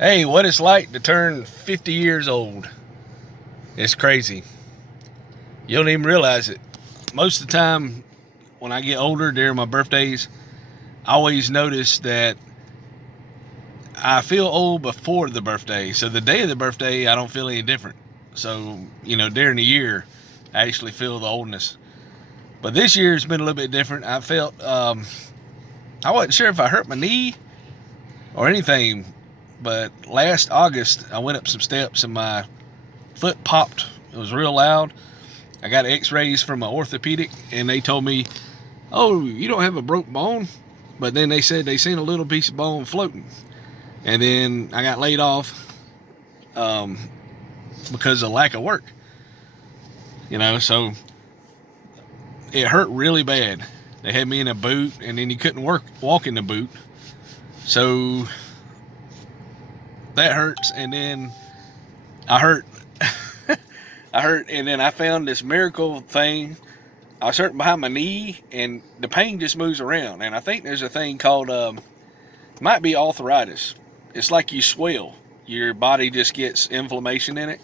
Hey, what it's like to turn 50 years old. It's crazy. You don't even realize it. Most of the time, when I get older during my birthdays, I always notice that I feel old before the birthday. So the day of the birthday, I don't feel any different. So, during the year, I actually feel the oldness. But this year has been a little bit different. I felt, I wasn't sure if I hurt my knee or anything, but last August, I went up some steps and my foot popped. It was real loud. I got x-rays from an orthopedic and they told me, oh, you don't have a broke bone. But then they said they seen a little piece of bone floating. And then I got laid off because of lack of work. So it hurt really bad. They had me in a boot and then you couldn't walk in the boot. So that hurts. And then I hurt. And then I found this miracle thing. I was hurting behind my knee, and the pain just moves around. And I think there's a thing called, might be arthritis. It's like you swell. Your body just gets inflammation in it.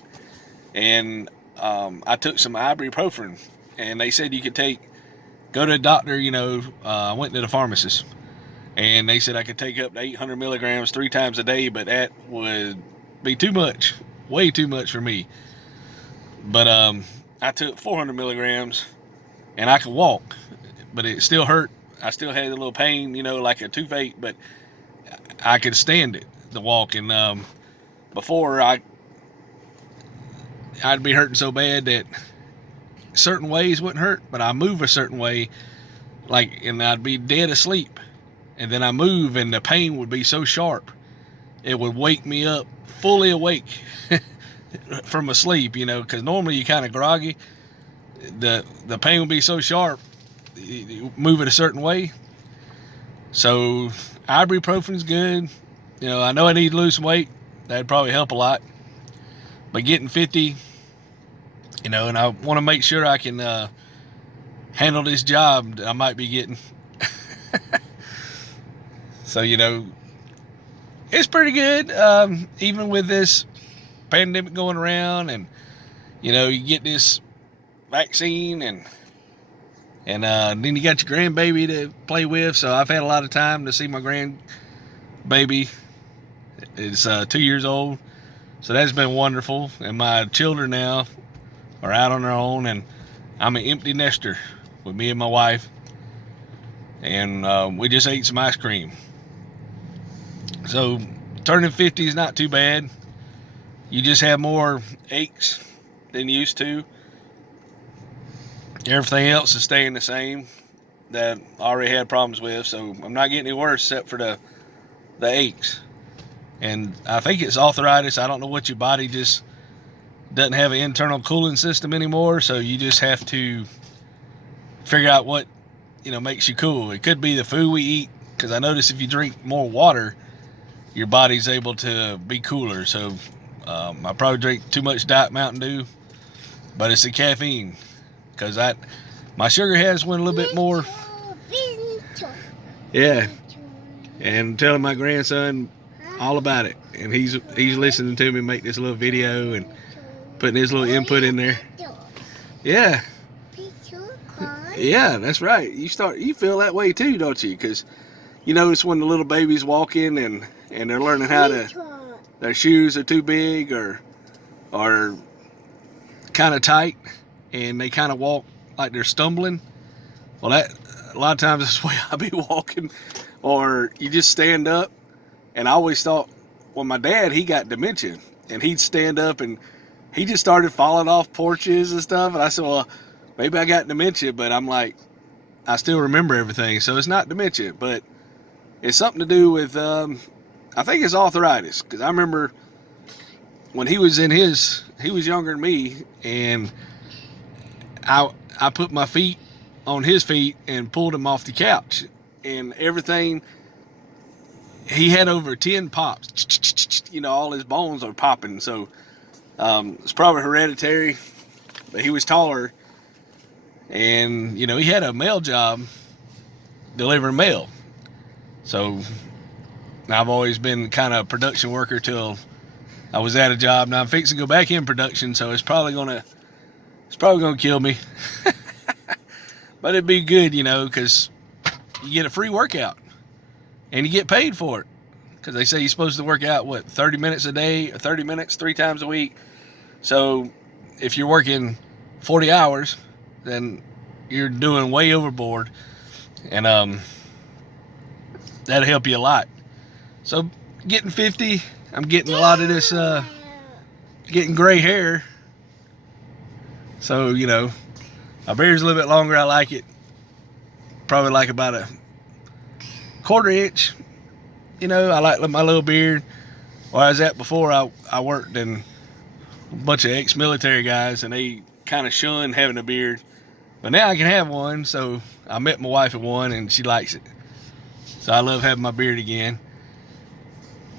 And I took some ibuprofen, and they said you could go to a doctor, I went to the pharmacist, and they said I could take up to 800 milligrams 3 times a day, but that would be too much, way too much for me. But I took 400 milligrams and I could walk, but it still hurt. I still had a little pain, like a toothache, but I could stand it, the walk. And before I'd be hurting so bad that certain ways wouldn't hurt, but I move a certain way, and I'd be dead asleep. And then I move and the pain would be so sharp, it would wake me up fully awake. From asleep, because normally you kind of groggy. The pain would be so sharp, you move it a certain way. So ibuprofen's good. I know I need to lose some weight. That'd probably help a lot. But getting 50, and I want to make sure I can handle this job that I might be getting. So it's pretty good. Even with this pandemic going around, and you get this vaccine, and then you got your grandbaby to play with. So I've had a lot of time to see my grandbaby. It's 2 years old, so that's been wonderful. And my children now are out on their own, and I'm an empty nester with me and my wife, and we just ate some ice cream. So turning 50 is not too bad. You just have more aches than you used to. Everything else is staying the same that I already had problems with, so I'm not getting any worse except for the aches. And I think it's arthritis. I don't know what, your body just doesn't have an internal cooling system anymore, so you just have to figure out what makes you cool. It could be the food we eat, because I notice if you drink more water, your body's able to be cooler. So I probably drink too much Diet Mountain Dew, but it's the caffeine, because my sugar has went a little bit more. Yeah, and telling my grandson all about it, and he's listening to me make this little video and putting his little input in there. Yeah, yeah, that's right. You feel that way too, don't you? Because you notice when the little baby's walking and they're learning how to, their shoes are too big or kind of tight, and they kind of walk like they're stumbling. Well, that a lot of times that's the way I be walking. Or you just stand up, and I always thought, well, my dad, he got dementia, and he'd stand up and he just started falling off porches and stuff. And I said, well, maybe I got dementia, but I'm like, I still remember everything, so it's not dementia, but it's something to do with I think it's arthritis, because I remember when he was younger than me, and I put my feet on his feet and pulled him off the couch, and everything, he had over 10 pops. All his bones are popping. So it's probably hereditary, but he was taller, and he had a mail job delivering mail. So I've always been kind of a production worker till I was at a job. Now I'm fixing to go back in production, so it's probably gonna kill me. But it'd be good, you know, because you get a free workout and you get paid for it. Because they say you're supposed to work out, 30 minutes a day or 30 minutes 3 times a week. So if you're working 40 hours, then you're doing way overboard. And that'll help you a lot. So getting 50, I'm getting a lot of this, getting gray hair. So, you know, my beard's a little bit longer. I like it. Probably like about a 1/4 inch. You know, I like my little beard. Where I was at before, I worked in a bunch of ex-military guys, and they kind of shunned having a beard. But now I can have one, so I met my wife at one, and she likes it. So I love having my beard again.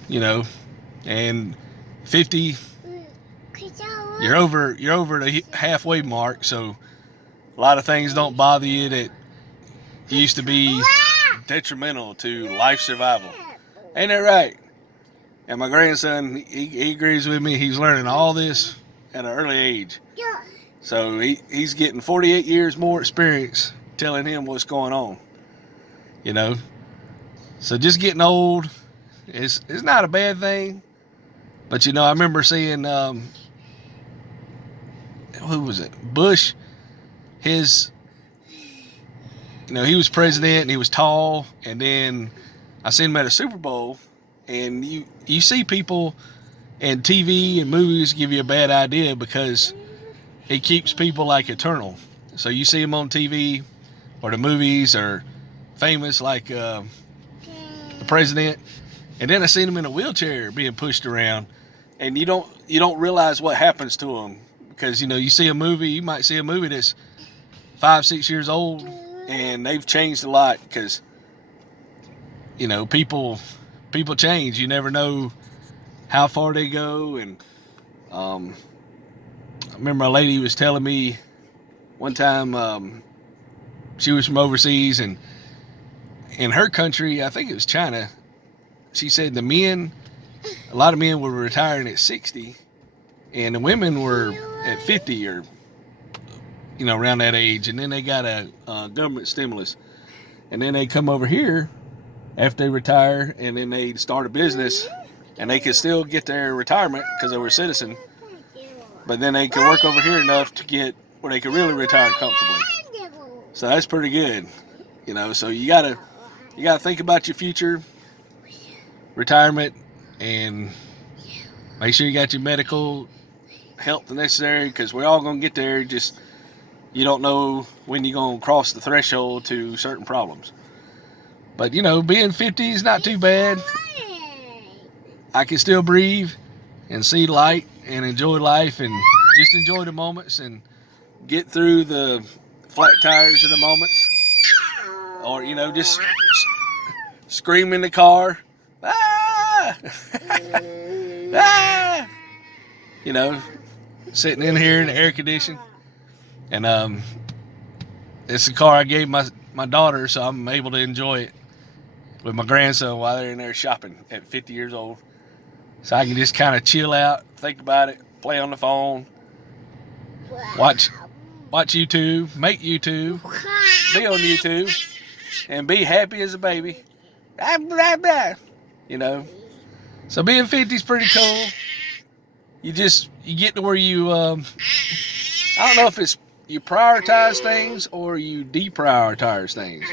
You know, and 50, you're over the halfway mark, so a lot of things don't bother you that used to be detrimental to life survival. Ain't that right? And my grandson, he agrees with me. He's learning all this at an early age. So he's getting 48 years more experience telling him what's going on. You know? So just getting old is not a bad thing. But, you know, I remember seeing, who was it? Bush, you know, he was president and he was tall. And then I seen him at a Super Bowl. And you see people in TV and movies give you a bad idea because it keeps people like eternal. So you see him on TV or the movies or famous like the president. And then I seen him in a wheelchair being pushed around. And you don't realize what happens to him. Because, you know, you might see a movie that's 5-6 years old and they've changed a lot because, you know, people change. You never know how far they go. And I remember a lady was telling me one time, she was from overseas, and in her country, I think it was China, she said a lot of men were retiring at 60 and the women were at 50 or, you know, around that age. And then they got a government stimulus, and then they come over here after they retire, and then they start a business, and they can still get their retirement because they were a citizen, but then they can work over here enough to get where they can really retire comfortably. So that's pretty good, you know. So you gotta think about your future retirement and make sure you got your medical health necessary, because we're all gonna get there. Just you don't know when you're gonna cross the threshold to certain problems. But, you know, being 50 is not too bad. I can still breathe and see light and enjoy life and just enjoy the moments and get through the flat tires of the moments. Or, you know, just scream in the car. Ah! Ah! You know, sitting in here in the air conditioning. And it's a car I gave my daughter, so I'm able to enjoy it with my grandson while they're in there shopping at 50 years old. So I can just kind of chill out, think about it, play on the phone, watch YouTube, make YouTube, be on YouTube, and be happy as a baby. You know. So being 50 is pretty cool. You get to where you, I don't know if it's you prioritize things or you deprioritize things.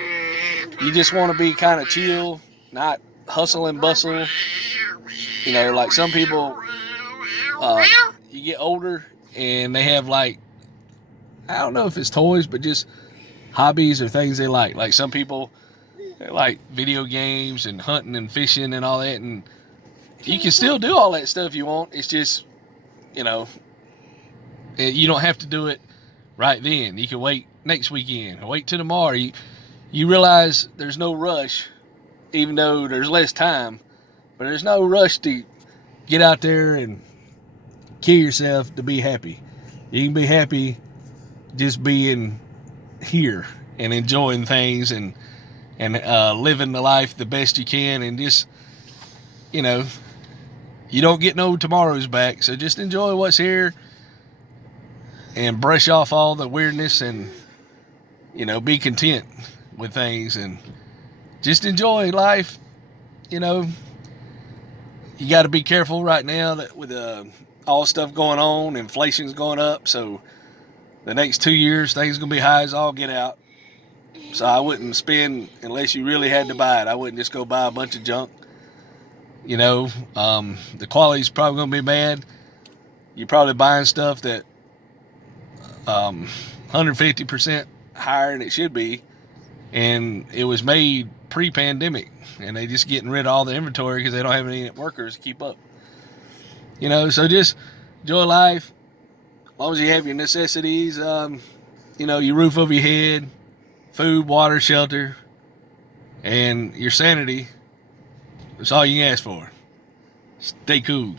You just want to be kind of chill, not hustle and bustle. You know, like some people, you get older and they have like, I don't know if it's toys, but just hobbies or things they like. Like some people, they like video games and hunting and fishing and all that. And you can still do all that stuff you want. It's just, you know, you don't have to do it right then. You can wait next weekend or wait till tomorrow. You realize there's no rush, even though there's less time, but there's no rush to get out there and kill yourself to be happy. You can be happy just being here and enjoying things and living the life the best you can, and just you know, you don't get no tomorrows back. So just enjoy what's here and brush off all the weirdness and, you know, be content with things and just enjoy life. You know, you got to be careful right now that with all stuff going on, inflation's going up. So the next 2 years, things going to be high as all get out. So I wouldn't spend unless you really had to buy it. I wouldn't just go buy a bunch of junk. You know, the quality's probably going to be bad. You're probably buying stuff that 150% higher than it should be. And it was made pre-pandemic. And they just getting rid of all the inventory because they don't have any workers to keep up. You know, so just enjoy life. As long as you have your necessities, you know, your roof over your head, food, water, shelter, and your sanity. That's all you can ask for. Stay cool.